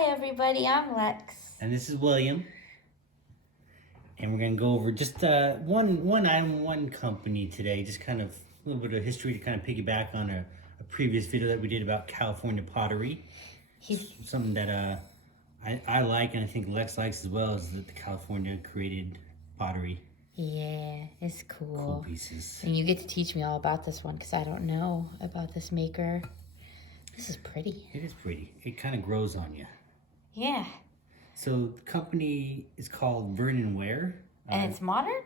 Hi everybody, I'm Lex. And this is William. And we're going to go over just one item, one company today. Just kind of a little bit of history to kind of piggyback on a previous video that we did about California pottery. Something that I like and I think Lex likes as well is that the California created pottery. Yeah, it's cool. Cool pieces. And you get to teach me all about this one because I don't know about this maker. This is pretty. It is pretty. It kind of grows on you. Yeah. So the company is called Vernon Ware. And it's modern?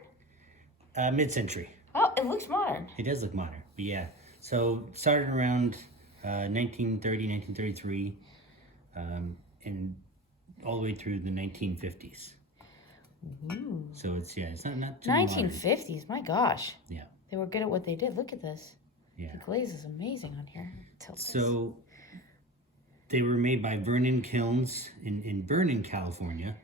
Mid-century. Oh, it looks modern. It does look modern, but yeah. So started around 1930, 1933, and all the way through the 1950s. Ooh. So it's not too 1950s, modern. my gosh. Yeah. They were good at what they did. Look at this. Yeah. The glaze is amazing on here. So they were made by Vernon Kilns in Vernon, California,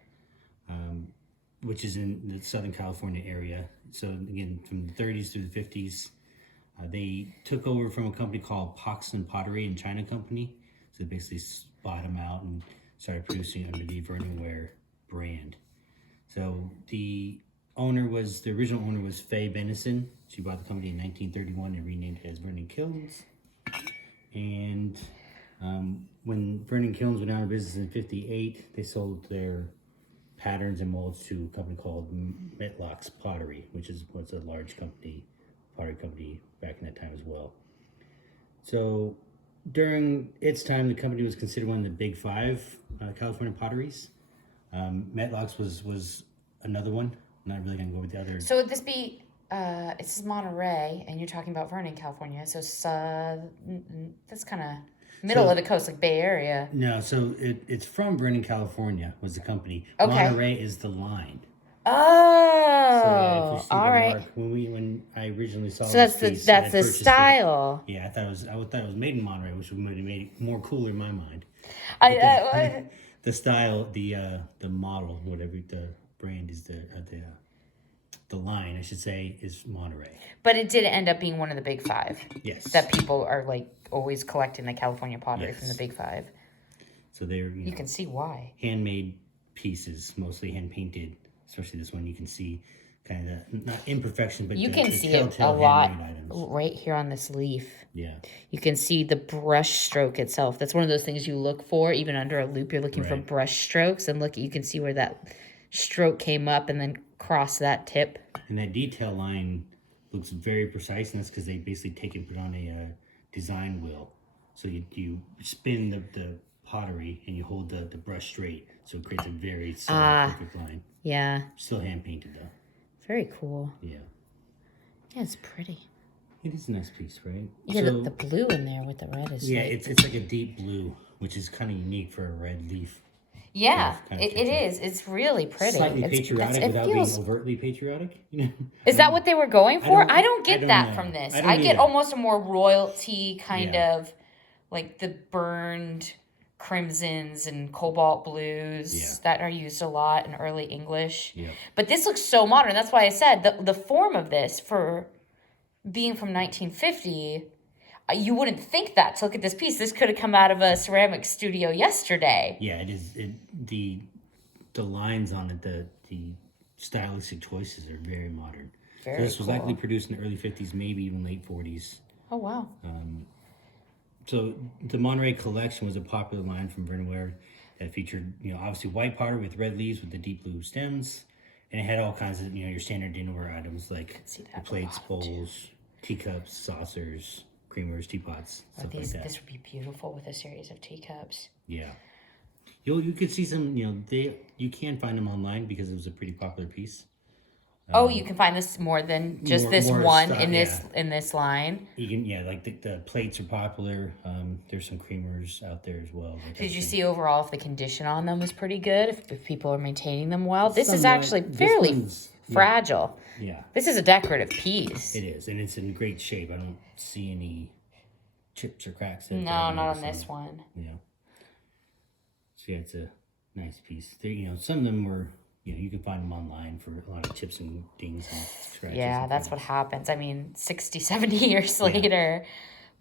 which is in the Southern California area. So again, from the 30s through the 50s, they took over from a company called Pottery and China Company. So they basically bought them out and started producing under the Vernon Ware brand. So the original owner was Faye Benison. She bought the company in 1931 and renamed it as Vernon Kilns. And when Vernon Kilns went out of business in 58, they sold their patterns and molds to a company called Metlock's Pottery, which was a large pottery company back in that time as well. So during its time, the company was considered one of the big five California potteries. Metlock's was another one. I'm not really going to go with the other. So would this be, this is Monterey, and you're talking about Vernon, California. So that's kind of middle of the coast, like Bay Area. No, so it's from Vernon, California was the company. Okay. Monterey is the line. Oh, So yeah, if you see all right. Mark, when I originally saw So this that's piece, that's the style. Yeah, I thought it was made in Monterey, which would have made it more cooler in my mind. The style, the model, whatever the brand is, the line, I should say, is Monterey. But it did end up being one of the big five. Yes. That people are like always collecting the California pottery from the big five. So they're you can see why. Handmade pieces, mostly hand painted. Especially this one, you can see kind of not imperfection, but you can see it a lot right here on this leaf. Yeah. You can see the brush stroke itself. That's one of those things you look for, even under a loop. You're looking for brush strokes, and look, you can see where that stroke came up and then crossed that tip. And that detail line looks very precise, and that's because they basically take and put on a design wheel. So you spin the pottery and you hold the brush straight, so it creates a very solid, perfect line. Yeah. Still hand painted though. Very cool. Yeah. Yeah, it's pretty. It is a nice piece, right? Yeah, so, the blue in there with the red is. Yeah, it's like a deep blue, which is kind of unique for a red leaf. Yeah, it is. It's really pretty. Slightly patriotic without being overtly patriotic. Is that what they were going for? I don't get that from this. I get almost a more royalty kind of, like the burned crimsons and cobalt blues that are used a lot in early English. Yeah. But this looks so modern. That's why I said the form of this, for being from 1950, you wouldn't think that to look at this piece. This could have come out of a ceramic studio yesterday. Yeah, it is. The lines on it, the stylistic choices are very modern. So this was likely produced in the early 50s, maybe even late 40s. Oh, wow. So the Monterey collection was a popular line from Vernon Ware that featured, obviously white pottery with red leaves with the deep blue stems. And it had all kinds of, your standard dinnerware items like the plates, bowls, teacups, saucers, creamers, teapots, stuff like that. This would be beautiful with a series of teacups. Yeah. You could see some, you can find them online because it was a pretty popular piece. You can find this more than just this one in this line. You can, like the plates are popular. There's some creamers out there as well. Did you see overall if the condition on them was pretty good? If people are maintaining them well? This is actually fairly fragile. Yeah. This is a decorative piece. It is, and it's in great shape. I don't see any chips or cracks. No, not on this one. Yeah. So yeah, it's a nice piece. There, some of them were. You can find them online for a lot of chips and dings and scratches. Yeah, that's what happens. I mean, 60, 70 years later.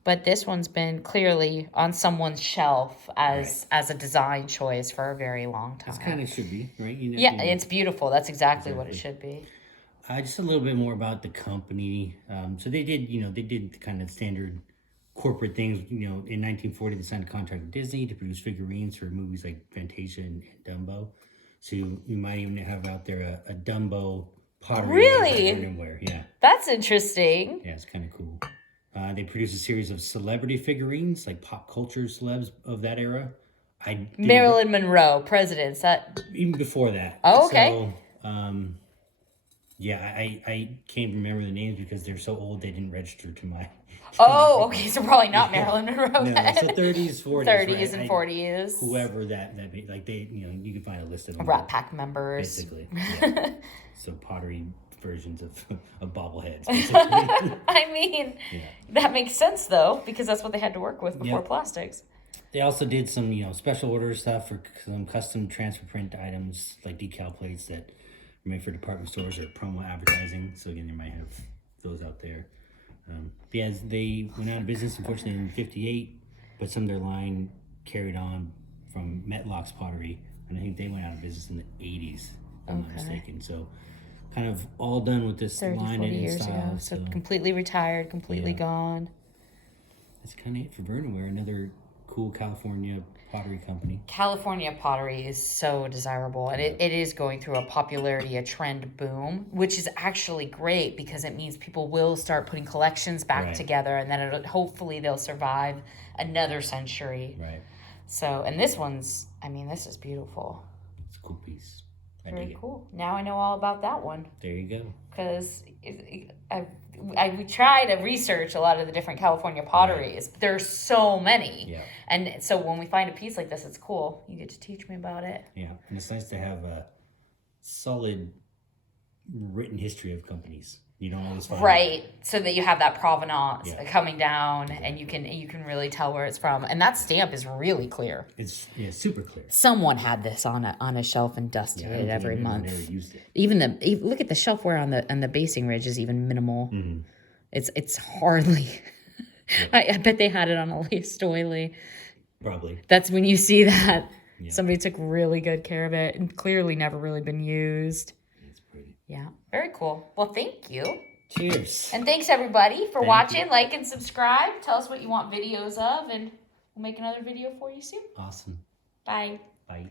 But this one's been clearly on someone's shelf as a design choice for a very long time. It's kind of should be, right? Yeah, it's beautiful. That's exactly what it should be. Just a little bit more about the company. So they did kind of standard corporate things. In 1940, they signed a contract with Disney to produce figurines for movies like Fantasia and Dumbo. So you might even have out there a Dumbo pottery. Really? Yeah. That's interesting. Yeah, it's kind of cool. They produced a series of celebrity figurines, like pop culture celebs of that era. Marilyn Monroe, presidents. Even before that. Oh, okay. So, yeah, I can't remember the names because they're so old they didn't register to my... Oh, okay, so probably not Marilyn Monroe. No, so 30s, 40s. 30s and 40s. Whoever that be, like they, you can find a list of them. Rat Pack members. Basically, yeah. So pottery versions of bobbleheads. I mean, that makes sense though, because that's what they had to work with before plastics. They also did some, special order stuff for some custom transfer print items, like decal plates that were made for department stores or promo advertising. So again, they might have those out there. They went out of business, unfortunately, in 1958, but some of their line carried on from Metlock's Pottery, and I think they went out of business in the 80s, if I'm not mistaken. So kind of all done with this 30, line 40 and years style. ago. So completely retired, completely gone. That's kind of it for Vernonware, another cool California pottery company. California pottery is so desirable, and it is going through a popularity, a trend boom, which is actually great because it means people will start putting collections back together, and then hopefully they'll survive another century. Right. So, and this one's, this is beautiful. It's a cool piece. Very cool. Now I know all about that one. There you go. Because we try to research a lot of the different California potteries. Right. There's so many. Yeah. And so when we find a piece like this, it's cool. You get to teach me about it. Yeah. And it's nice to have a solid written history of companies. You don't always find so that you have that provenance coming down, and you can really tell where it's from. And that stamp is really clear. It's super clear. Someone had this on a shelf and dusted it every month. Never used it. Even look at the shelf wear on the basing ridge is even minimal. Mm-hmm. It's hardly. I bet they had it on a lace doily. Probably. That's when you see that somebody took really good care of it and clearly never really been used. It's pretty. Yeah, very cool. Well, thank you. Cheers. And thanks everybody for watching. Like and subscribe. Tell us what you want videos of, and we'll make another video for you soon. Awesome. Bye. Bye.